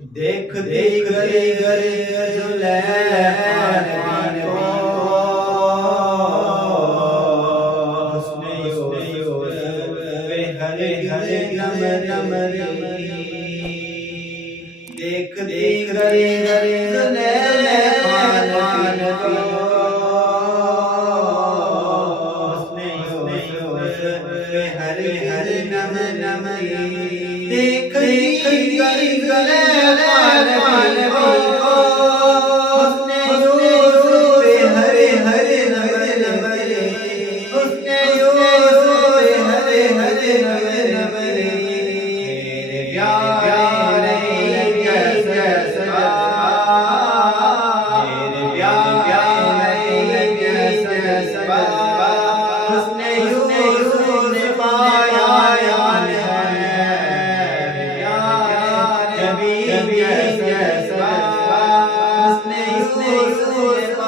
देख देख गरे गरे जुलैखान को हुस्ने यूसुफ पे हरे हरे नम नम देख देख गरे गरे जुलैखान को हुस्ने यूसुफ पे हरे हरे नम नम देख देख गरे जुलैखान को हुस्ने यूसुफ पे हरे हरे नम नम हुस्ने यूसुफ पे हरे हरे नम नम मेरे प्यारे कैसे सजा मेरे प्यारे कैसे सजा हुस्ने यूसुफ ने पाया कभी कैसे हुस्ने यूसुफ